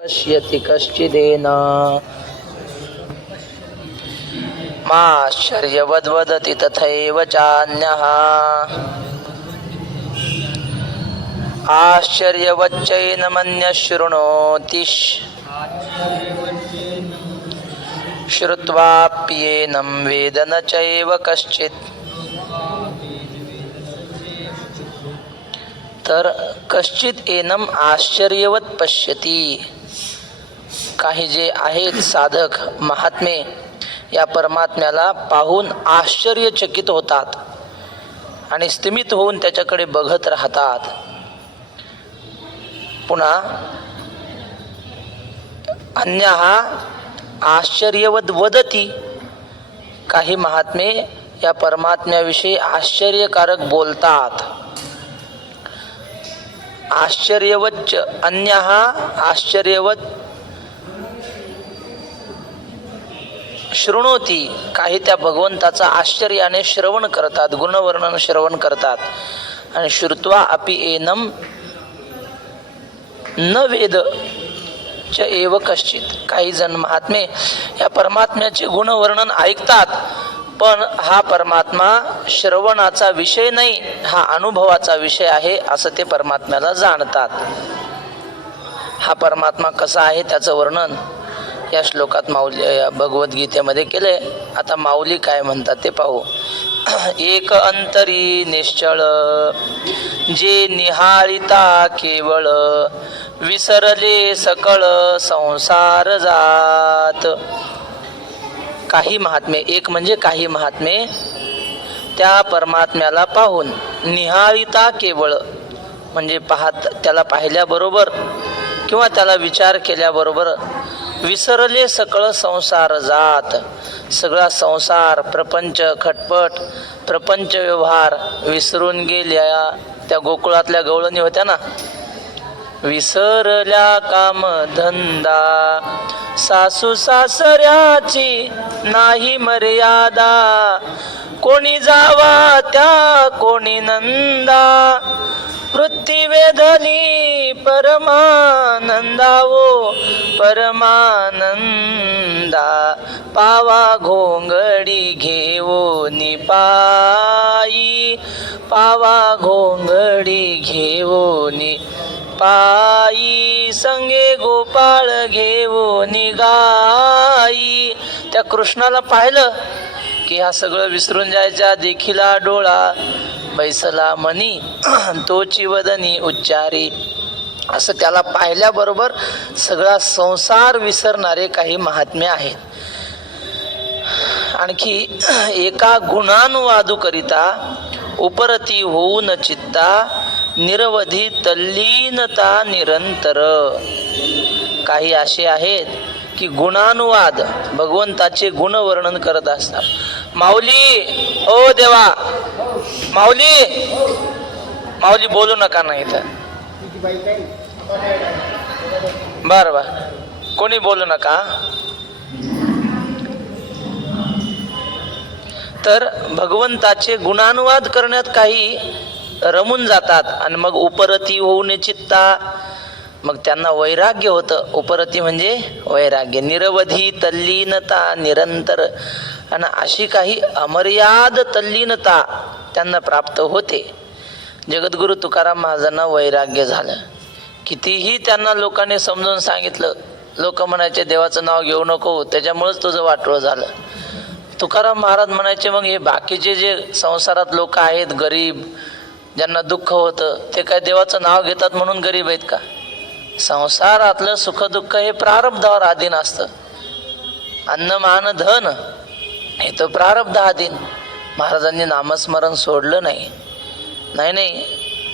पश्यति कश्चिदेन माश्चर्यवद्वदति तथैव चान्यः आश्चर्यवच्चैनमन्यः शृणोति श्रुत्वाप्येनं वेद न चैव कश्चित्। तर कश्चित एनम आश्चर्यवत पश्यती, काही जे आहेत साधक महात्मे या परमात्म्याला पाहून आश्चर्यचकित होतात आणि स्तिमित होऊन त्याच्याकडे बघत राहतात. पुन्हा अन्यः आश्चर्यवद वदती, काही महात्मे या परमात्म्याविषयी आश्चर्यकारक बोलतात. आश्चर्यवच्च अन्यः आश्चर्यवत शृणोती, काही त्या भगवंताचा आश्चर्याने श्रवण करतात, गुणवर्णन श्रवण करतात. आणि श्रुत्वा अपि एनम न वेद च एव कश्चित, काही जण महात्मे या परमात्म्याचे गुणवर्णन ऐकतात, पण हा परमात्मा श्रवणाचा विषय नाही, हा अनुभवाचा विषय आहे असं ते परमात्म्याला जाणतात. हा परमात्मा कसा आहे त्याचं वर्णन या श्लोकात माऊली भगवद्गीतेमध्ये केले. आता माऊली काय म्हणतात ते पाहू. एक अंतरी निश्चळ जे निहाळिता केवळ विसरले सकळ संसार जात. काही महात्मे, एक म्हणजे काही महात्मे त्या परमात्म्याला पाहून निहाळिता केवळ म्हणजे त्याला पाहिल्याबरोबर किंवा त्याला विचार केल्याबरोबर विसरले सकळ संसार जात, सगळा संसार प्रपंच खटपट प्रपंच व्यवहार विसरून गेल्या. त्या गोकुळातल्या गवळणी होत्या ना, विसरल्या काम धंदा सासू सासऱ्याची नाही मर्यादा, कोणी जावा त्या कोणी नंदा, वृत्ती वेधली परमानंदा ओ परमानंदा, पावा घोंगडी घेऊनी पायी, पावा घोंगडी घेऊनी पायी, संगे गोपाळ घेऊन गाई. त्या कृष्णाला पाहिलं की हा सगळं विसरून जायच्या, देखिला डोळा बैसला मनी तोची वदनी उच्चारी, असं त्याला पाहिल्याबरोबर सगळा संसार विसरणारे काही महात्मे आहेत. आणखी एका गुणानुवादू करिता उपरती होऊन चित्ता निरवधी तल्लीनता निरंतर. काही असे आहेत की गुणानुवाद भगवंताचे गुणवर्णन करत असतात. माऊली ओ देवा, माऊली माऊली बोलू नका नाही तर बर बर, कोणी बोलू नका. तर भगवंताचे गुणानुवाद करण्यात काही रमून जातात आणि मग उपरती होऊन चित्ता, मग त्यांना वैराग्य होतं. उपरती म्हणजे वैराग्य, निरवधी तल्लीनता निरंतर, आणि अशी काही अमर्याद तल्लीनता त्यांना प्राप्त होते. जगद्गुरु तुकाराम महाराजांना वैराग्य झालं. कितीही त्यांना लोकांनी समजून सांगितलं, लोक म्हणायचे देवाचं नाव घेऊ नको, त्याच्यामुळेच तुझं वाटोळं झालं. तुकाराम महाराज म्हणायचे मग हे बाकीचे जे संसारात लोक आहेत गरीब, ज्यांना दुःख होतं, ते काय देवाचं नाव घेतात म्हणून गरीब आहेत का? संसारातलं सुख दुःख हे प्रारब्धावर अधीन असतं. अन्न मान धन हे तर प्रारब्धाधीन. महाराजांनी नामस्मरण सोडलं नाही. नाही नाही,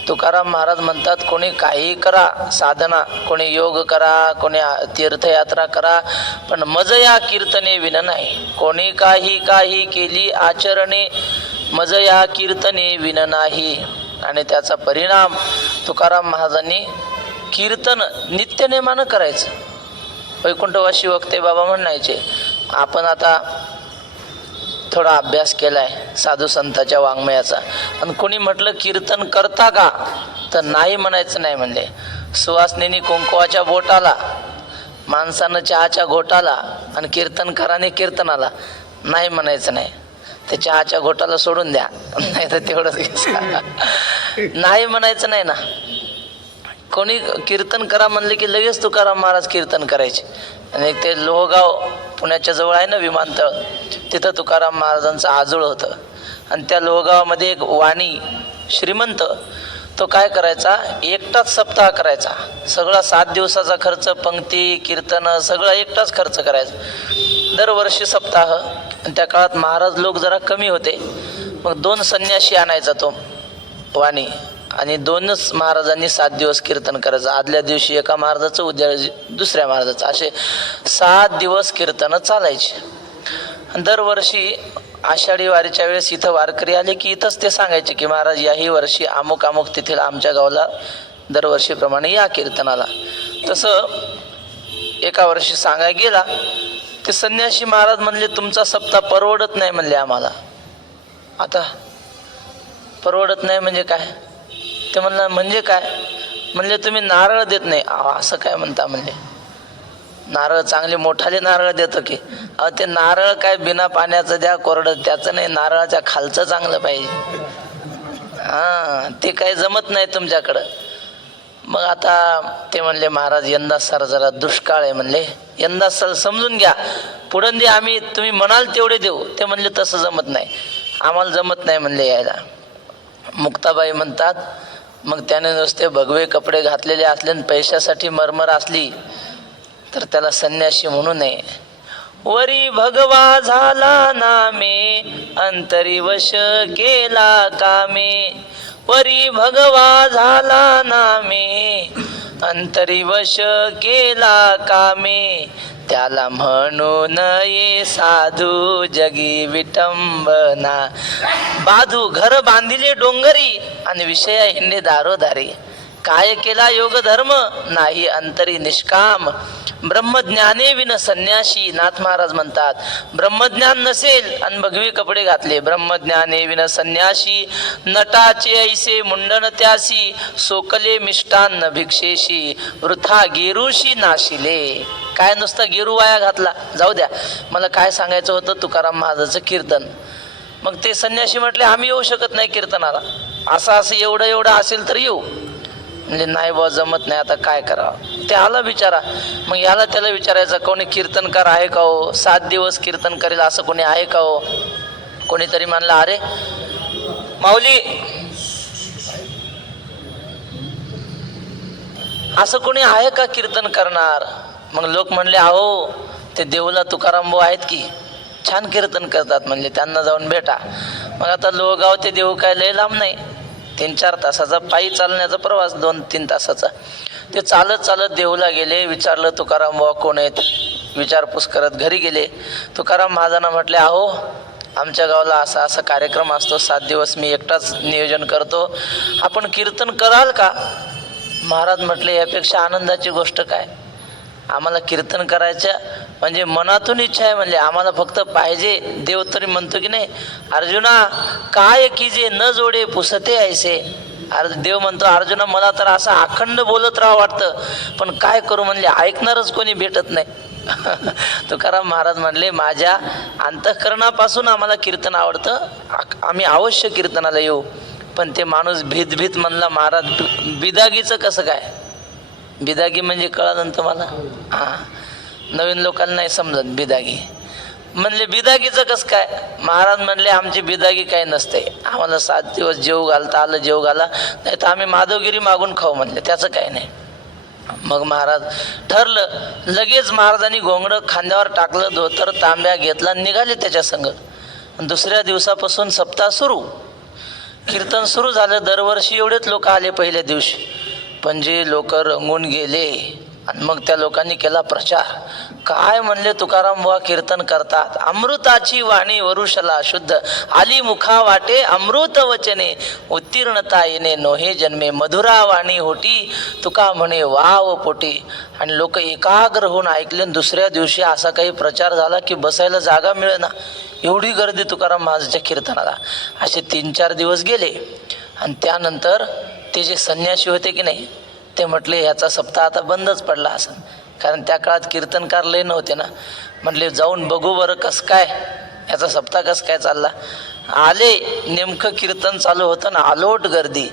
तुकाराम महाराज म्हणतात कोणी काही करा साधना, कोणी योग करा, कोणी तीर्थयात्रा करा, पण मज या कीर्तने विन नाही. कोणी काही काही केली आचरणे, मज या कीर्तने विन नाही. आणि त्याचा परिणाम तुकाराम महाराजांनी कीर्तन नित्यनेमानं करायचं. वैकुंठवासी वक्ते बाबा म्हणायचे, आपण आता थोडा अभ्यास केलाय साधू संतांच्या वाङ्मयाचा, आणि कोणी म्हटलं कीर्तन करता का, तर नाही म्हणायचं नाही म्हणले. सुवासनेनी कुंकवाच्या बोटाला माणसानं चहाच्या घोटाला आणि कीर्तनकाराने कीर्तनाला नाही म्हणायचं नाही. ते चहाच्या घोटाला सोडून द्या, नाही तर तेवढंच घ्यायचं. नाही म्हणायचं नाही ना. कोणी कीर्तन करा म्हणले की लगेच तुकाराम महाराज कीर्तन करायचे. आणि ते लोहगाव पुण्याच्या जवळ आहे ना विमानतळ, तिथं तुकाराम महाराजांचं आजोळ होतं. आणि त्या लोहगावामध्ये एक वाणी श्रीमंत, तो काय करायचा, एकटाच सप्ताह करायचा. सगळा 7 दिवसाचा खर्च, पंक्ती कीर्तन सगळं एकटाच खर्च करायचा दरवर्षी सप्ताह. आणि त्या काळात महाराज लोक जरा कमी होते, मग 2 संन्यासी आणायचा तो वाणी, आणि 2च महाराजांनी 7 दिवस कीर्तन करायचं. आदल्या दिवशी एका महाराजाचं, उद्या दुसऱ्या महाराजाचं, असे 7 दिवस कीर्तन चालायचे. दरवर्षी आषाढी वारीच्या वेळेस इथं वारकरी आले की इथंच ते सांगायचे की महाराज याही वर्षी अमुक अमुक तिथेला आमच्या गावाला दरवर्षीप्रमाणे या कीर्तनाला. तसं एका वर्षी सांगाय गेला, ते संन्यासी महाराज म्हणले तुमचा सप्ताह परवडत नाही म्हणले आम्हाला. आता परवडत नाही म्हणजे काय? ते म्हणलं म्हणजे काय? म्हणले तुम्ही नारळ देत नाही. असं काय म्हणता म्हणले? नारळ चांगले मोठाले नारळ देतो की? ते नारळ काय बिना पाण्याचं द्या, कोरडं, त्याचं नाही, नारळाच्या खालचं चांगलं पाहिजे. ते काही जमत नाही तुमच्याकडं. मग आता ते म्हणले महाराज यंदा सर जरा दुष्काळ आहे म्हणले, यंदा सर समजून घ्या, पुढं दे, आम्ही तुम्ही म्हणाल तेवढे देऊ. ते म्हणले तसं जमत नाही, आम्हाला जमत नाही म्हणले यायला. मुक्ताबाई म्हणतात, मग त्याने नुसते भगवे कपडे घातलेले असले आणि पैशासाठी मरमर असली तर त्याला संन्यासी म्हणू नये. वरी भगवा झाला नामे, अंतरी वश केला कामे. वरी भगवा झाला नामे, अंतरी वश केला कामे. त्याला म्हणू नये साधू जगी विटंबना. बाधू घर बांधिले डोंगरी आणि विषया हिंडे दारोदारी. काय केला योग धर्म नाही अंतरी निष्काम. ब्रह्मज्ञाने विन संन्यासी. नाथ महाराज म्हणतात ब्रह्मज्ञान नसेल आणि भगवे कपडे घातले. ब्रह्मज्ञाने विन संन्यासी, नटाचे ऐसे मुंडन त्यासी. सोकले मिष्टान्न भिक्षेशी, वृथा गेरूशी नाशिले. काय नुसतं गेरू वाया घातला, जाऊ द्या, मला काय सांगायचं होतं तुकाराम महाराजाचं कीर्तन. मग ते संन्यासी म्हटले आम्ही येऊ शकत नाही कीर्तनाला, असं एवढं एवढं असेल तर येऊ. म्हणजे नाही बा जमत नाही, आता काय करावं? त्याला विचारा. मग याला त्याला विचारायचं कोणी कीर्तनकार आहे का हो, 7 दिवस कीर्तन करेल असं कोणी आहे का हो? कोणीतरी म्हणलं अरे माऊली असं कोणी आहे का कीर्तन करणार? मग लोक म्हणले अहो ते देऊला तुकाराम भाऊ आहेत की, छान कीर्तन करतात म्हणले, त्यांना जाऊन भेटा. मग आता लोहगाव ते देऊ काय लय लांब नाही, 3-4 तासाचा पायी चालण्याचा प्रवास, 2-3 तासाचा. ते चालत चालत देऊला गेले. विचारलं तुकाराम बाबा कोण आहेत, विचारपूस करत घरी गेले. तुकाराम महाराजांना म्हटले अहो आमच्या गावाला असा असा कार्यक्रम असतो, 7 दिवस मी एकटाच नियोजन करतो, आपण कीर्तन कराल का? महाराज म्हटले यापेक्षा आनंदाची गोष्ट काय, आम्हाला कीर्तन करायचं म्हणजे मनातून इच्छा आहे म्हणले, आम्हाला फक्त पाहिजे. देव तरी म्हणतो की नाही, अर्जुना काय कीजे न जोडे पुसते ऐसे. देव म्हणतो अर्जुना मला तर असं अखंड बोलत राहावं वाटतं, पण काय करू म्हणले, ऐकणारच कोणी भेटत नाही. तुकाराम महाराज म्हणले माझ्या अंतःकरणापासून आम्हाला कीर्तन आवडतं, आम्ही अवश्य कीर्तनाला येऊ. पण ते माणूस भीत भीत म्हणला महाराज बिदागीचं कसं काय? बिदागी म्हणजे कळालं तुम्हाला? नवीन लोकांना नाही समजत बिदागी. म्हणले बिदागीचं कसं काय? महाराज म्हणले आमची बिदागी काही नसते, आम्हाला 7 दिवस जेव घालता आलं जेव घाला, नाही तर आम्ही माधवगिरी मागून खाऊ म्हणले, त्याचं काही नाही. मग महाराज ठरलं. लगेच महाराजांनी घोंगडं खांद्यावर टाकलं, धोतर तांब्या घेतला, निघाले त्याच्या संग. दुसऱ्या दिवसापासून सप्ताह सुरू, कीर्तन सुरू झालं. दरवर्षी एवढेच लोक आले पहिल्या दिवशी, पण जे लोक रंगून गेले आणि मग त्या लोकांनी केला प्रचार. काय म्हणले तुकाराम बुवा कीर्तन करतात, अमृताची वाणी वरुषला शुद्ध, आली मुखा वाटे अमृत वचने, उत्तीर्णता येणे नोहे जन्मे, मधुरा वाणी होटी तुका म्हणे वाव पोटी. आणि लोक एकाग्र होऊन ऐकले. दुसऱ्या दिवशी असा काही प्रचार झाला की बसायला जागा मिळेना, एवढी गर्दी तुकाराम महाराजांच्या कीर्तनाला. असे 3-4 दिवस गेले. आणि त्यानंतर ते जे संन्यासी होते की नाही, ते म्हटले ह्याचा सप्ताह आता बंदच पडला असं, कारण त्या काळात कीर्तनकार लय नव्हते ना. म्हटले जाऊन बघू बरं कसं काय याचा सप्ताह कसं काय चालला. आले, नेमकं कीर्तन चालू होतं ना, आलोट गर्दी.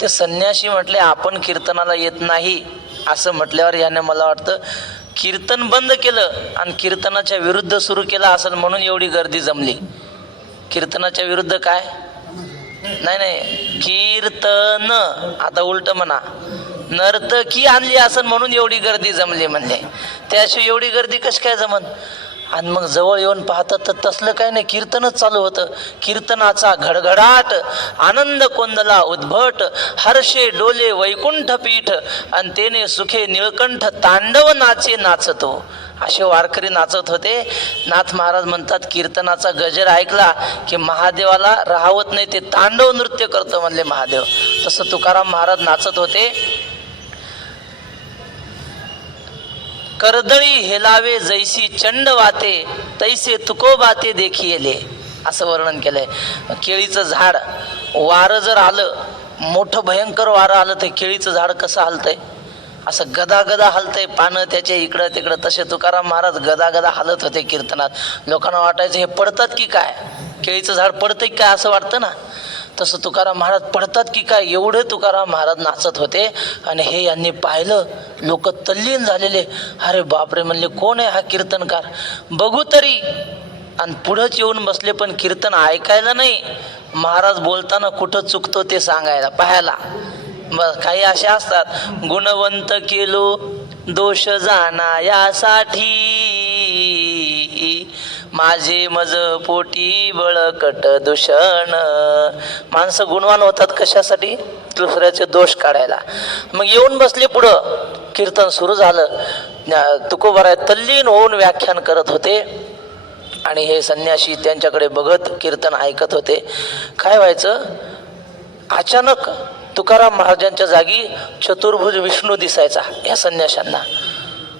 ते संन्यासी म्हटले आपण कीर्तनाला येत नाही असं म्हटल्यावर याने मला वाटतं कीर्तन बंद केलं आणि कीर्तनाच्या विरुद्ध सुरू केलं असेल म्हणून एवढी गर्दी जमली. कीर्तनाच्या विरुद्ध काय? नाही, कीर्तन आता उलट म्हणा, नर्तकी आणली असेल म्हणून एवढी गर्दी जमली म्हणले. त्याशिवाय एवढी गर्दी कशी काय जमन. आणि मग जवळ येऊन पाहतात तर तसलं काय नाही, कीर्तनच चालू होतं. कीर्तनाचा घडघडाट, आनंद कोंदला उद्भट, हर्षे डोले वैकुंठ पीठ, आणि तेने सुखे निळकंठ तांडव नाचे नाचतो. असे वारकरी नाचत होते. नाथ महाराज म्हणतात कीर्तनाचा गजर ऐकला की महादेवाला राहवत नाही, ते तांडव नृत्य करतो म्हणले महादेव. तसं तुकाराम महाराज नाचत होते. कर्दळी हेलावे जैसी चंड वाते, तैसे तुकोबाते देखिले, असं वर्णन केलंय. केळीचं झाड वारं जर आलं, मोठं भयंकर वारं आलं, तर केळीचं झाड कसं हलतंय, असं गदागदा हलतंय, पानं त्याच्या इकडं तिकडं. तसे तुकाराम महाराज गदागदा हलत होते कीर्तनात. लोकांना वाटायचं हे पडतात की काय, केळीचं झाड पडतंय काय असं वाटतं ना. तसं तुकाराम महाराज पडतात की काय एवढे तुकाराम महाराज नाचत होते. आणि हे यांनी पाहिलं, लोक तल्लीन झालेले. अरे बापरे म्हणले, कोण आहे हा कीर्तनकार, बघू तरी. आणि पुढंच येऊन बसले, पण कीर्तन ऐकायला नाही, महाराज बोलताना कुठं चुकतो ते सांगायला पाहायला. बस काही असे असतात, गुणवंत केलो दोष जाणा यासाठी, माझे मज पोटी बळकट दूषण. माणसं गुणवान होतात कशासाठी? दुसऱ्याचे दोष काढायला. मग येऊन बसले पुढं, कीर्तन सुरू झालं. तुकोबाराय तल्लीन होऊन व्याख्यान करत होते आणि हे संन्यासी त्यांच्याकडे बघत कीर्तन ऐकत होते. काय व्हायचं, अचानक तुकाराम महाराजांच्या जागी चतुर्भुज विष्णू दिसायचा या संन्याशांना.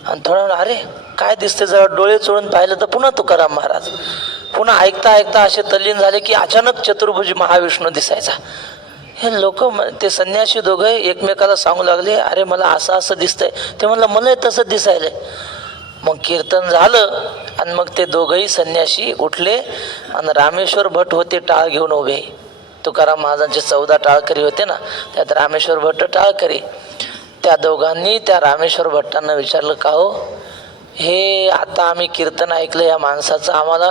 आणि थोडा अरे काय दिसते, जरा डोळे चोळून पाहिलं तर पुन्हा तुकाराम महाराज. पुन्हा ऐकता ऐकता असे तल्लीन झाले की अचानक चतुर्भुज महाविष्णू दिसायचा. हे लोक, ते संन्यासी दोघे एकमेकाला सांगू लागले, अरे मला असं असं दिसतंय. ते म्हणलं मला तसं दिसायलंय. मग कीर्तन झालं आणि मग ते दोघंही संन्यासी उठले आणि रामेश्वर भट होते टाळ घेऊन उभे. तुकाराम महाराजांचे 14 टाळकरी होते ना, त्यात रामेश्वर भट्ट टाळकरी. त्या दोघांनी त्या रामेश्वर भट्टांना विचारलं, का हो हे आता आम्ही कीर्तन ऐकलं या माणसाचं, आम्हाला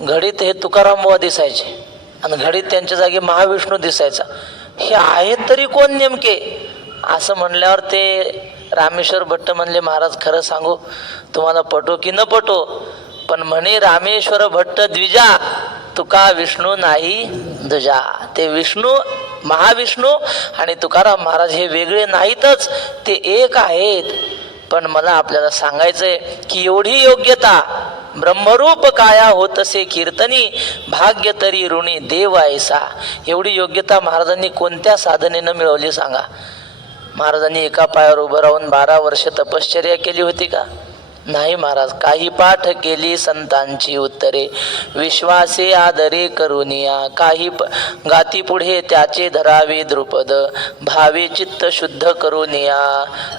घडीत हे तुकाराम बुवा दिसायचे आणि घडीत त्यांच्या जागी महाविष्णू दिसायचा, हे आहेत तरी कोण नेमके? असं म्हणल्यावर ते रामेश्वर भट्ट म्हणले, महाराज खरं सांगू तुम्हाला पटो की न पटो, पण म्हणे रामेश्वर भट्ट द्विजा, तुका विष्णू नाही दुजा. ते विष्णू महाविष्णू आणि तुकाराम महाराज हे वेगळे नाहीतच, ते एक आहेत. पण मला आपल्याला सांगायचंय की एवढी योग्यता ब्रह्मरूप काया होतसे कीर्तनी, भाग्य तरी ऋणी देव ऐसा. एवढी योग्यता महाराजांनी कोणत्या साधनेनं मिळवली सांगा? महाराजांनी एका पायावर उभं राहून 12 वर्ष तपश्चर्या केली होती का? नाही महाराज. काही पाठ केली संतांची उत्तरे, विश्वासे आदरे करुनिया, काही गाती पुढे त्याचे धरावे द्रुपद, भावे चित्त शुद्ध करुनिया.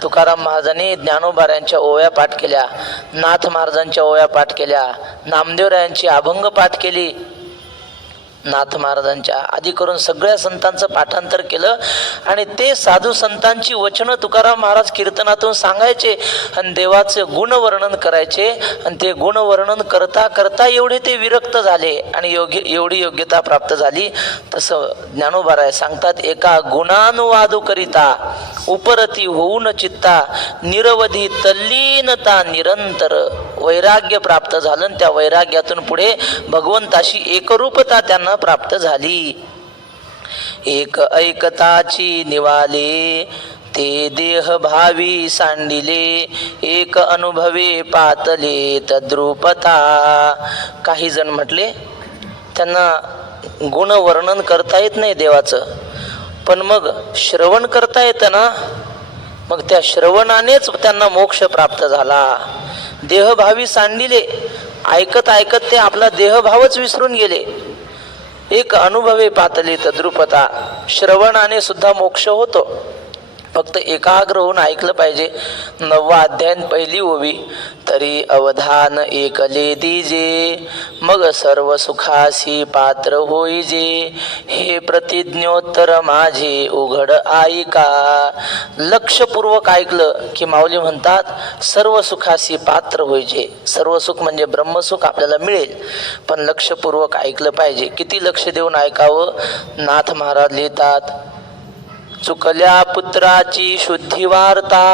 तुकाराम महाराजांनी ज्ञानोबाऱ्यांच्या ओव्या पाठ केल्या, नाथ महाराजांच्या ओव्या पाठ केल्या, नामदेवरायांची अभंग पाठ केली, नाथ महाराजांच्या आदी करून सगळ्या संतांचं पाठांतर केलं. आणि ते साधू संतांची वचनं तुकाराम महाराज कीर्तनातून सांगायचे आणि देवाचे गुणवर्णन करायचे. आणि ते गुणवर्णन करता करता एवढे ते विरक्त झाले आणि एवढी योग्यता प्राप्त झाली. तसं ज्ञानोबाराय सांगतात, एका गुणानुवादू करिता उपरती होऊन चित्ता, निरवधी तल्लीनता निरंतर. वैराग्य प्राप्त झालं, त्या वैराग्यातून पुढे भगवंताशी एकरूपता त्यांना प्राप्त झाली. एक ऐकताची निवाले ते देह भावी सांडिले, एक अनुभवे पातले तद्रुपता. काही जण म्हटले त्यांना गुणवर्णन करता येत नाही देवाचं, पण मग श्रवण करता येतं ना, मग त्या श्रवणानेच त्यांना मोक्ष प्राप्त झाला. देहभावी सांडिले, ऐकत ऐकत ते आपला देहभावच विसरून गेले. एक अनुभवे पातली तद्रुपता. श्रवणाने सुद्धा मोक्ष होतो. फक्त एकाग्र होऊन ऐकलं पाहिजे. 9वा अध्याय पहिली ओवी. तरी अवधान एकले दीजे, मग सर्व सुखासी पात्र होईजे. हे प्रतिज्ञोत्तर माझे उघड ऐका. लक्षपूर्वक ऐकलं की माऊली म्हणतात सर्व सुखासी पात्र होईजे. सर्व सुख म्हणजे ब्रह्मसुख आपल्याला मिळेल, पण लक्षपूर्वक ऐकलं पाहिजे. किती लक्ष देऊन ऐकावं? नाथ महाराज लिहितात, चुकल्या पुत्राची शुद्धी वार्ता,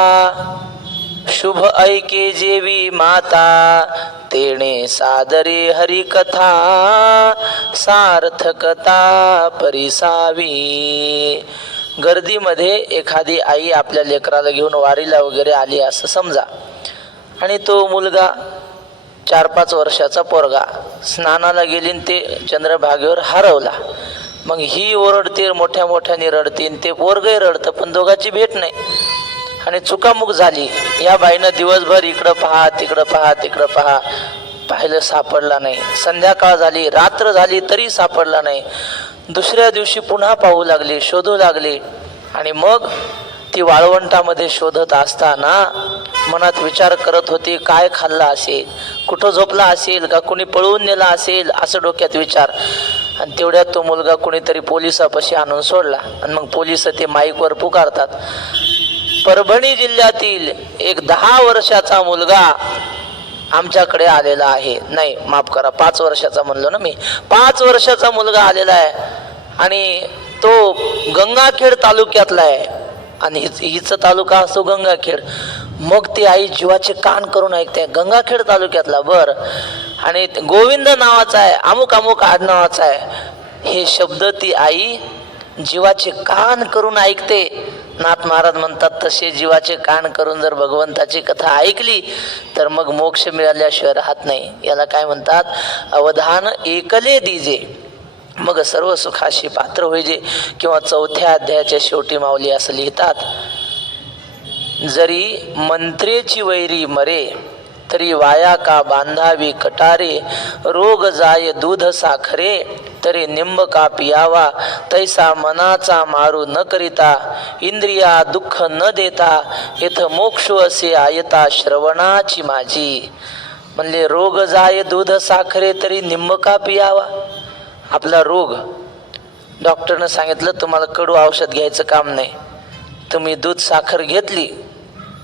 शुभ ऐके जेवी माता, तेणे सादरे हरिकथा, सार्थकता परिसावी. गर्दीमध्ये एखादी आई आपल्या लेकराला घेऊन वारीला वगैरे आली असं समजा, आणि तो मुलगा 4-5 वर्षाचा पोरगा स्नानाला गेली आणि ते चंद्रभागेवर हरवला. मग ही ओरडते, मोठ्या मोठ्याने रडते, ते पोरगही रडतं, पण दोघांची भेट नाही. आणि चुकामुक झाली. या बाईनं दिवसभर इकडं पहा तिकडं पहा तिकडं पहा, पाहिलं सापडला नाही. संध्याकाळ झाली, रात्र झाली, तरी सापडला नाही. दुसऱ्या दिवशी पुन्हा पाहू लागले, शोधू लागले. आणि मग ती वाळवंटामध्ये शोधत असताना मनात विचार करत होती, काय खाल्ला असेल, कुठं झोपला असेल का, कुणी पळवून नेला असेल, असं डोक्यात विचार. आणि तेवढ्यात तो मुलगा कोणीतरी पोलिसापाशी आणून सोडला. आणि मग पोलिस ते माईकवर पुकारतात, परभणी जिल्ह्यातील एक 10 वर्षाचा मुलगा आमच्याकडे आलेला आहे. नाही, माफ करा, 5 वर्षाचा म्हणलो ना मी. 5 वर्षाचा मुलगा आलेला आहे आणि तो गंगाखेड तालुक्यातला आहे. आणि हिचा तालुका असतो गंगाखेड. मग ती आई जीवाचे कान करून ऐकते, गंगाखेड तालुक्यातला, बर, आणि गोविंद नावाचा आहे, अमुक अमुक आडनावाचा आहे. हे शब्द ती आई जीवाचे कान करून ऐकते. नाथ महाराज म्हणतात तसे जीवाचे कान करून जर भगवंताची कथा ऐकली तर मग मोक्ष मिळाल्याशिवाय राहत नाही. याला काय म्हणतात? अवधान एकले दीजे, मग सर्व सुखाशी पात्र होईजे. किंवा 4थ्या अध्यायाच्या शेवटी माऊली असं लिहितात, जरी मंत्रेची वैरी मरे, तरी वाया का बांधावी कटारे, रोग जाय दूध साखरे, तरी निंब का पियावा, तैसा मनाचा मारू न करिता, इंद्रिया दुःख न देता, इथ मोक्ष असे आयता श्रवणाची माझी. म्हणले रोग जाय दूध साखरे, तरी निंब का पियावा. आपला रोग, डॉक्टरनं सांगितलं तुम्हाला कडू औषध घ्यायचं काम नाही, तुम्ही दूध साखर घेतली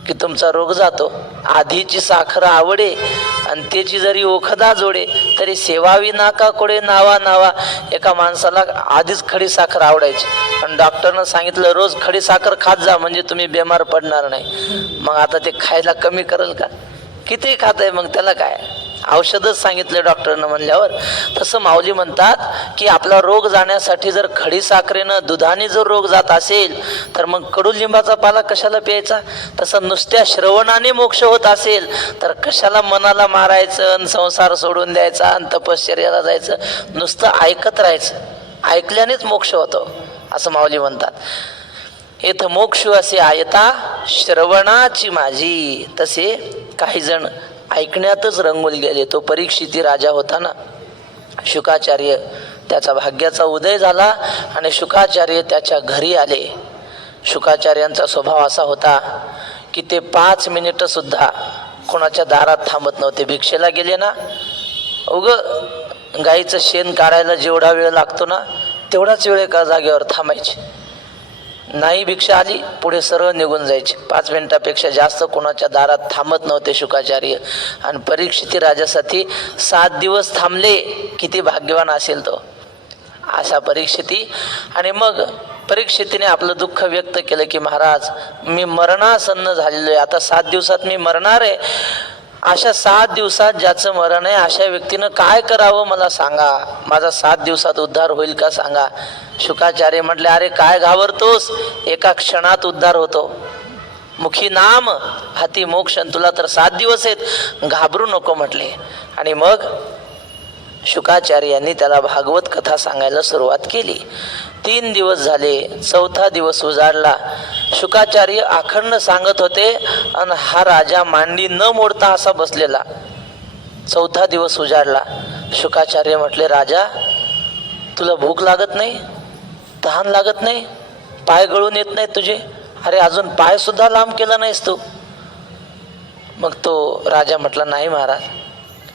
की तुमचा रोग जातो. आधीची साखर आवडे आणि त्याची जरी ओखदा जोडे, तरी सेवावी नाका कोडे नावा नावा. एका माणसाला आधीच खडी साखर आवडायची, पण डॉक्टरनं सांगितलं रोज खडी साखर खात जा म्हणजे तुम्ही बेमार पडणार नाही. मग आता ते खायला कमी करेल का? किती खात आहे मग, त्याला काय, औषधच सांगितलं डॉक्टरनं म्हणल्यावर. तसं माऊली म्हणतात की आपला रोग जाण्यासाठी जर खडी साखरेनं दुधाने जर रोग जात असेल तर मग कडुलिंबाचा पाला कशाला प्यायचा. तसं नुसत्या श्रवणाने मोक्ष होत असेल तर कशाला मनाला मारायचं आणि संसार सोडून द्यायचा आणि तपश्चर्याला जायचं. नुसतं ऐकत राहायचं, ऐकल्यानेच मोक्ष होतो असं माऊली म्हणतात. इथं मोक्ष असे आयता श्रवणाची माझी. तसे काही जण ऐकण्यातच रंगून गेले. तो परीक्षिती राजा होता ना, शुकाचार्य, त्याचा भाग्याचा उदय झाला आणि शुकाचार्य त्याच्या घरी आले. शुकाचार्यांचा स्वभाव असा होता की ते 5 मिनिटं सुद्धा कोणाच्या दारात थांबत नव्हते. भिक्षेला गेले ना, गाईचं शेण काढायला जेवढा वेळ लागतो ना तेवढाच वेळ एका जागेवर थांबायचे. नाही भिक्षा आली पुढे सरळ निघून जायचे. 5 मिनिटापेक्षा जास्त कोणाच्या दारात थांबत नव्हते शुकाचार्य. आणि परीक्षिती राजासाठी 7 दिवस थांबले. किती भाग्यवान असेल तो, अशा परीक्षिती. आणि मग परीक्षितीने आपलं दुःख व्यक्त केलं की महाराज मी मरणासन्न झालेलो आहे, आता 7 दिवसात मी मरणार आहे. अशा 7 दिवसात ज्याचं मरण आहे अशा व्यक्तीनं काय करावं मला सांगा, माझा 7 दिवसात उद्धार होईल का सांगा. शुकाचार्य म्हटले, अरे काय घाबरतोस, एका क्षणात उद्धार होतो. मुखी नाम हाती मोक्ष, तुला तर 7 दिवस आहेत, घाबरू नको म्हटले. आणि मग शुकाचार्य यांनी त्याला भागवत कथा सांगायला सुरुवात केली. 3 दिवस झाले, 4था दिवस उजाडला. शुकाचार्य अखंड सांगत होते आणि हा राजा मांडी न मोडता असा बसलेला. 4था दिवस उजाडला. शुकाचार्य म्हटले, राजा तुला भूक लागत नाही, तहान लागत नाही, पाय गळून येत नाही तुझे, अरे अजून पाय सुद्धा लांब केला नाहीस तू. मग तो राजा म्हटला, नाही महाराज,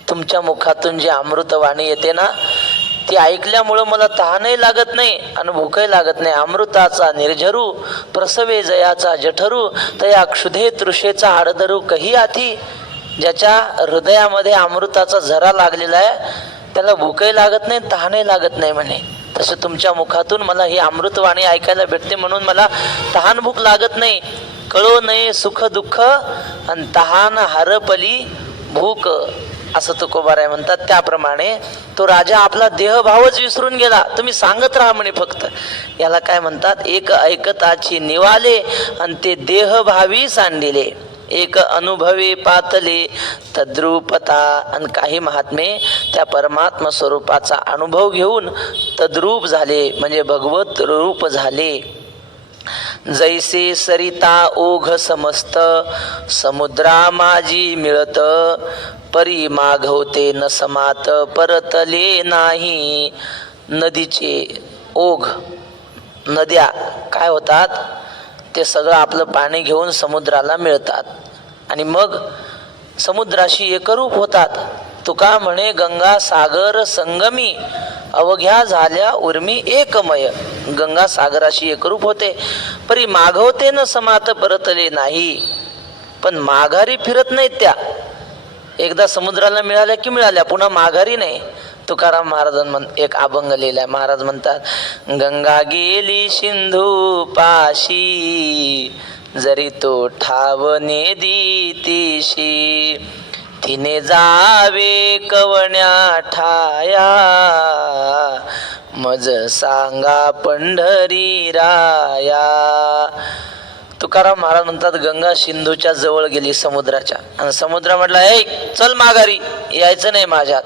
तुमच्या मुखातून जी अमृतवाणी येते ना, ती ऐकल्यामुळं मला तहानही लागत नाही आणि भूकही लागत नाही. अमृताचा निर्झरू प्रसवे जयाचा जठरू, तया क्षुधे तृषेचा आडदरू कही आती. ज्याच्या हृदयामध्ये अमृताचा झरा लागलेला आहे त्याला भूकही लागत नाही, तहानही लागत नाही म्हणे. तसं तुमच्या मुखातून मला ही अमृतवाणी ऐकायला भेटते म्हणून मला तहान भूक लागत नाही. कळो नये सुख दुःख आणि तहान हरपली भूक, असं तुकोबाराय म्हणतात. त्याप्रमाणे तो राजा आपला देहभावच विसरून गेला. तुम्ही सांगत राहा म्हणे फक्त. याला काय म्हणतात, एक ऐकताची निवाले आणि ते देहभावी सांडिले. एक अनुभवे पातले तद्रूपता, आणि काही महात्मे त्या परमात्मा स्वरूपाचा अनुभव घेऊन तद्रूप झाले म्हणजे भगवत रूप झाले. जैसे सरिता ओघ समस्त समुद्रा माझी मिळत, परी मागवते न समात परतले नाही. नदीचे ओघ, नद्या काय होतात, ते सगळं आपलं पाणी घेऊन समुद्राला मिळतात आणि मग समुद्राशी एकरूप होतात. तुका म्हणे गंगा सागर संगमी, अवघ्या झाल्या उर्मी एकमय. गंगा सागराशी एकरूप होते, परी मागवते न समात परतले नाही. पण माघारी फिरत नाहीत त्या. एकदा समुद्राला मिळाल्या की मिळाल्या, पुन्हा माघारी नाही. तुकाराम महाराजांना एक अभंग लिहिलाय. महाराज म्हणतात, गंगा गेली सिंधू पाशी, जरी तो ठावने दितीशी, तिने जावे कवण्या ठाया, मज सांगा पंढरी राया. तुकाराम महाराज म्हणतात, गंगा सिंधूच्या जवळ गेली समुद्राच्या, आणि समुद्र म्हटला, ए चल माघारी, यायचं नाही माझ्यात.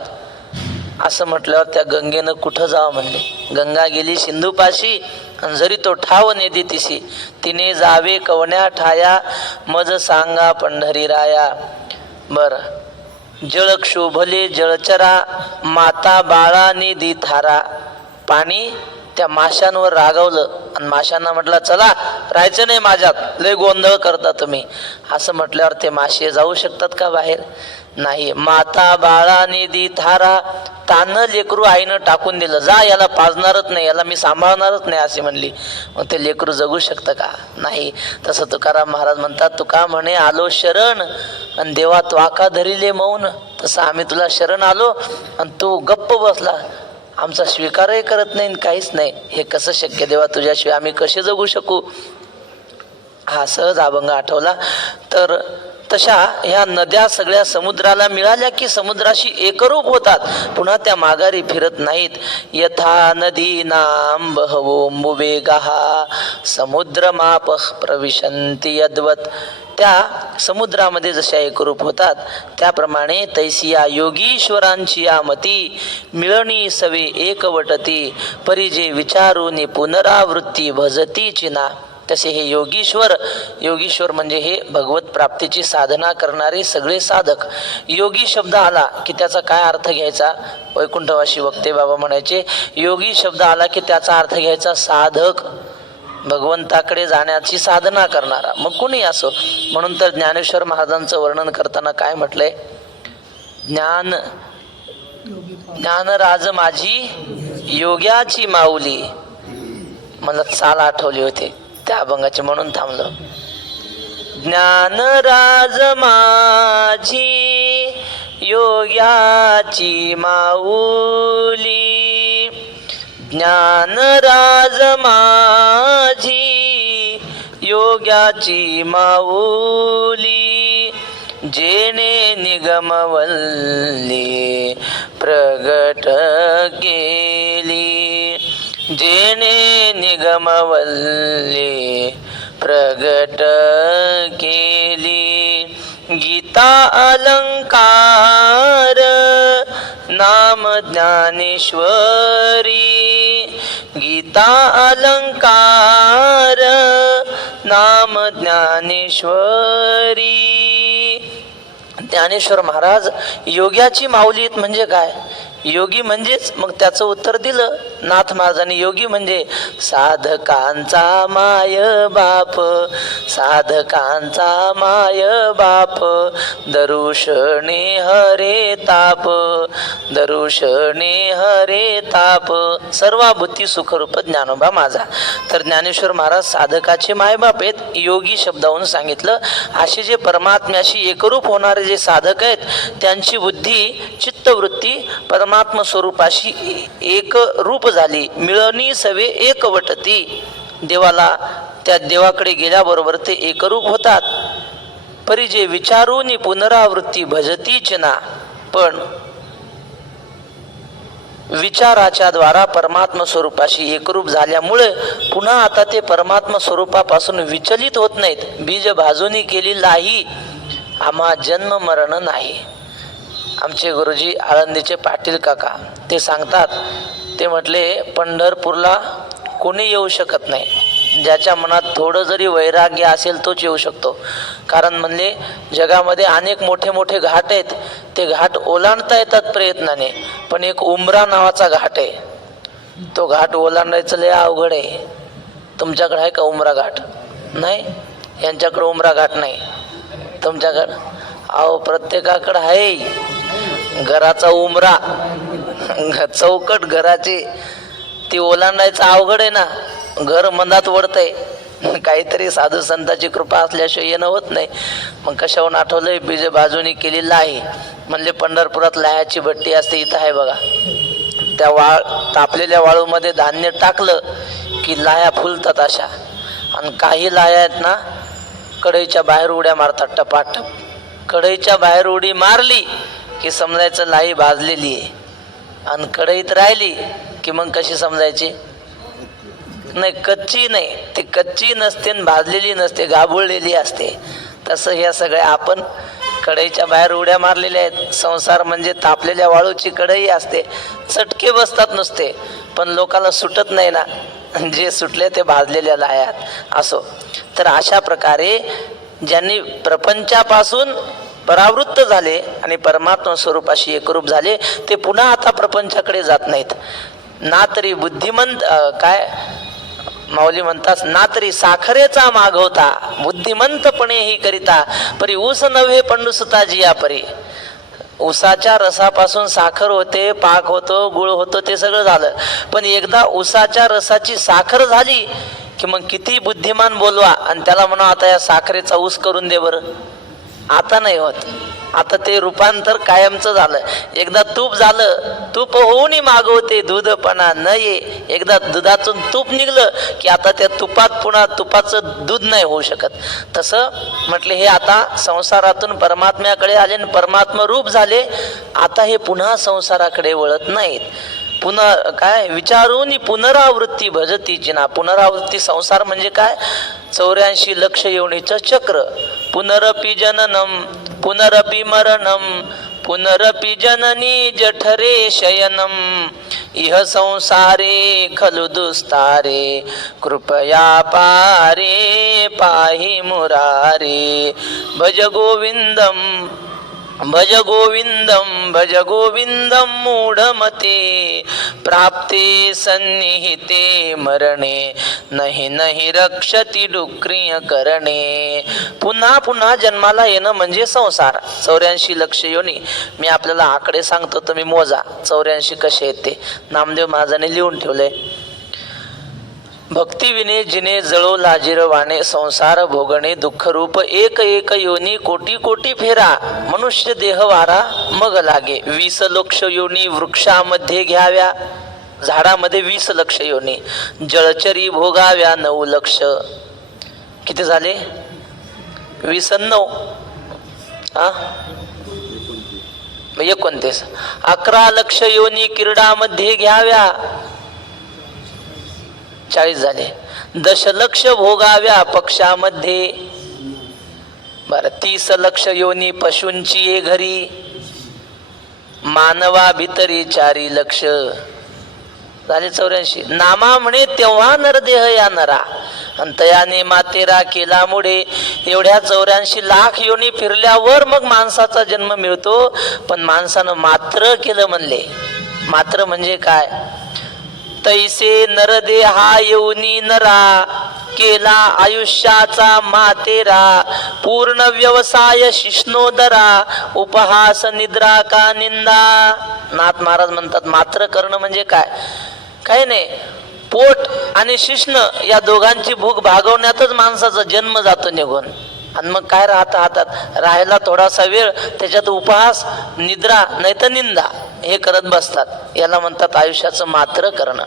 असं म्हटल्यावर त्या गंगेनं कुठं जावं म्हणले. गंगा गेली सिंधूपाशी आणि जरी तो ठाव नेदी तिशी, तिने जावे कवण्या ठाया, मज सांगा पंढरी राया. बर, जळ क्षोभले जळचरा, माता बाळा नेदी थारा. पाणी त्या माशांवर रागवलं आणि माशांना म्हटलं, चला राहायचं नाही माझ्यात, लय गोंधळ करता तुम्ही. असं म्हटल्यावर ते मासे जाऊ शकतात का बाहेर? नाही. माता बाळा नेदी थारा, तानं लेकरू आईनं टाकून दिलं, जा याला पाजणारच नाही, याला मी सांभाळणारच नाही अशी म्हणली. मग ते लेकरू जगू शकतं का? नाही. तसं तुकाराम महाराज म्हणतात, तुका म्हणे आलो शरण आणि देवा त्वाका धरिले मौन. तसं आम्ही तुला शरण आलो आणि तू गप्प बसला, आमचा स्वीकारही करत नाही, काहीच नाही. हे कसं शक्य देवा, तुझ्याशिवाय आम्ही कसे जगू शकू? हा सहज अभंग आठवला. तर तशा ह्या नद्या सगळ्या समुद्राला मिळाल्या की समुद्राशी एकरूप होतात, पुन्हा त्या माघारी फिरत नाहीत. यथा नदी नाम बहवो वेगाः, समुद्रमाप प्रविशन्ति यद्वत्. त्या समुद्रामध्ये जशा एकरूप होतात त्याप्रमाणे तैसिया योगीश्वरांची या मती, मिळणी सवे एकवटती, परी जे विचारूनी पुनरावृत्ती भजती चिना. तसे हे योगीश्वर, योगीश्वर म्हणजे हे भगवत प्राप्तीची साधना करणारे सगळे साधक. योगी शब्द आला की त्याचा काय अर्थ घ्यायचा? वैकुंठवासी वक्ते बाबा म्हणायचे, योगी शब्द आला की त्याचा अर्थ घ्यायचा साधक, भगवंताकडे जाण्याची साधना करणारा, मग कोणी असो. म्हणून तर ज्ञानेश्वर महाराजांचं वर्णन करताना काय म्हटलंय, ज्ञानराज माझी योग्याची माऊली. मला चाल आठवली होती त्या अभंगाची म्हणून थांबलो. ज्ञानराज माझी योग्याची माऊली, ज्ञानराज माझी योग्याची माऊली, जेणे निगमवल्ली प्रगट केली, जेणे निगमवल्ली प्रगट केली. गीता अलंकार नाम ज्ञानेश्वरी, गीता अलंकार नाम ज्ञानेश्वरी. ज्ञानेश्वर महाराज योग्याची माऊलीत म्हणजे काय? योगी म्हणजेच मग त्याचं उत्तर दिलं नाथ महाराजांनी. योगी म्हणजे साधकांचा माय बाप, साधकांचा माय बाप, दरुशने हरे ताप, दरुशने हरे ताप, सर्वाभूती सुखरूप ज्ञानोबा माझा. तर ज्ञानेश्वर महाराज साधकाचे मायबाप आहेत, योगी शब्दावरून सांगितलं. असे जे परमात्म्याशी एकरूप होणारे जे साधक आहेत त्यांची बुद्धी चित्तवृत्ती परमात्मा स्वरूपाशी एक रूप झाली. मिळणी सवे एकवटती, देवाला त्या देवाकडे गेल्याबरोबर ते एकरूप होतात. परी जे विचारून पुनरावृत्ती भजतीच ना, पण विचाराच्या द्वारा परमात्मा स्वरूपाशी एकरूप झाल्यामुळे पुन्हा आता ते परमात्मा स्वरूपापासून विचलित होत नाहीत. बीज भाजूनी केली लाही, आम्हा जन्म मरण नाही. आमचे गुरुजी आळंदीचे पाटील काका ते सांगतात, ते म्हटले पंढरपूरला कोणी येऊ शकत नाही, ज्याच्या मनात थोडं जरी वैराग्य असेल तोच येऊ शकतो. कारण म्हणले जगामध्ये अनेक मोठे मोठे घाट आहेत, ते घाट ओलांडता येतात प्रयत्नाने, पण एक उमरा नावाचा घाट आहे, तो घाट ओलांडायचं लय अवघड आहे. तुमच्याकडे आहे का उमरा घाट? नाही, यांच्याकडे उमरा घाट नाही. तुमच्याकडं अहो प्रत्येकाकडं आहे घराचा उमरा, चौकट घराची, ती ओलांडायचं अवघड आहे ना. घर मनात वळतंय, काहीतरी साधू संतांची कृपा असल्याशिवाय येणं होत नाही. मग कशाहून आठवलंय, बीज बाजूनी केली लाही. म्हणले पंढरपुरात लाह्याची भट्टी असते, इथं आहे बघा. त्या तापलेल्या वाळूमध्ये धान्य टाकलं की लाह्या फुलतात अशा. आणि काही लाह्या आहेत ना कढईच्या बाहेर उड्या मारतात टपाटप. कढईच्या बाहेर उडी मारली की समजायचं लाई भाजलेली आहे, आणि कढईत राहिली की मग कशी समजायची? नाही, कच्ची नाही, ती कच्ची नसते, भाजलेली नसते, गाभुळलेली असते. तसं ह्या सगळ्या आपण कढईच्या बाहेर उड्या मारलेल्या आहेत. संसार म्हणजे तापलेल्या वाळूची कढई असते, चटके बसतात नुसते, पण लोकांना सुटत नाही ना. जे सुटले ते भाजलेल्या लाह्यात असो. तर अशा प्रकारे ज्यांनी प्रपंचापासून परावृत्त झाले आणि परमात्मा स्वरूपाशी एकरूप झाले, ते पुन्हा आता प्रपंचाकडे जात नाहीत. ना तरी बुद्धिमंत काय माऊली म्हणतात, ना तरी साखरेचा मागवता बुद्धिमंतपणेही करिता, परी ऊस नव्हे पंडुसुता जिया परी. ऊसाच्या रसापासून साखर होते, पाक होतो, गुळ होतो, ते सगळं झालं. पण एकदा ऊसाच्या रसाची साखर झाली की मग किती बुद्धिमान बोलवा आणि त्याला म्हणा आता या साखरेचा ऊस करून दे बरं, आता नाही होत. आता ते रूपांतर कायमचं झालं. एकदा तूप झालं, तूप होऊनही मागवते दूधपणा न ये. एकदा दुधातून तूप निघलं की आता त्या तुपात पुन्हा तुपाचं दूध नाही होऊ शकत. तसं म्हटले हे आता संसारातून परमात्म्याकडे आले आणि परमात्मा रूप झाले, आता हे पुन्हा संसाराकडे वळत नाहीत. पुन्हा काय विचारून पुनरावृत्ती भजतीची ना. पुनरावृत्ती संसार म्हणजे काय? 84 लक्ष योनीचं चक्र. पुनरपि जननम पुनरपि मरणम पुनरपि जननी जठरे शयनम इह संसारे खलु दुस्तारे कृपया पारे पाहि मुरारे. भज गोविंदम भज गोविंदम भज गोविंदम मूढमते प्राप्ते सन्निहिते मरणे नहि नहि रक्षति डुक्रिय करणे. पुन्हा पुन्हा जन्माला येणं म्हणजे संसार. 84 लक्ष योनी. मी आपल्याला आकडे सांगतो, तुम्ही मोजा 84 कसे आहेत ते. नामदेव महाराजांनी लिहून ठेवले. भक्तिविने जिने जळो लाजिरवाणे संसार भोगणे दुःखरूप एक एक योनी कोटी कोटी फेरा मनुष्य देह वारा मग लागे. 20 लक्ष योनी वृक्षामध्ये घ्याव्या, झाडामध्ये 20 लक्ष योनी. जळचरी भोगाव्या 9 लक्ष. किती झाले? 20 आणि 9 29. 11 लक्ष योनी किरडामध्ये घ्याव्या, 40 झाले. 10 लक्ष भोगाव्या पक्षामध्ये. बरं, 30 लक्ष योनी पशूंची ये घरी. मानवा भितरी 4 लक्ष झाले. 84. नामा म्हणे तेव्हा नरदेह या नरा अंतयाने मातेरा केल्यामुळे एवढ्या 84 लाख योनी फिरल्यावर मग माणसाचा जन्म मिळतो. पण माणसानं मात्र केलं म्हणले, मात्र म्हणजे काय? तैसे नरदेहा येऊनी नरा, केला आयुष्याचा मातेरा, पूर्ण व्यवसाय शिष्णोदरा, उपहास निद्रा का निंदा. नाथ महाराज म्हणतात मात्र करणं म्हणजे काय? काही नाही, पोट आणि शिष्ण या दोघांची भूक भागवण्यातच माणसाचा जन्म जातो निघून. आणि मग काय राहतं हातात? राहायला थोडासा वेळ, त्याच्यात उपहास, निद्रा नाही तर निंदा हे करत बसतात. याला म्हणतात आयुष्याचं मात्र करणं.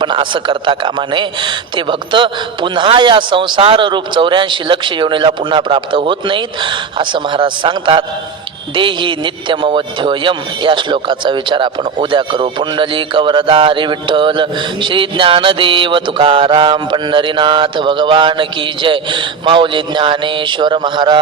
पण असं करता कामा नये. ते भक्त पुन्हा या संसार रूप 84 लक्ष योनीला पुन्हा प्राप्त होत नाहीत असं महाराज सांगतात. देही नित्यमवध्योयम या श्लोकाचा विचार आपण उद्या करू. पुंडलिक वरदारी विठ्ठल श्री ज्ञानदेव तुकाराम पंढरीनाथ भगवान की जय. माऊली ज्ञानेश्वर महाराज.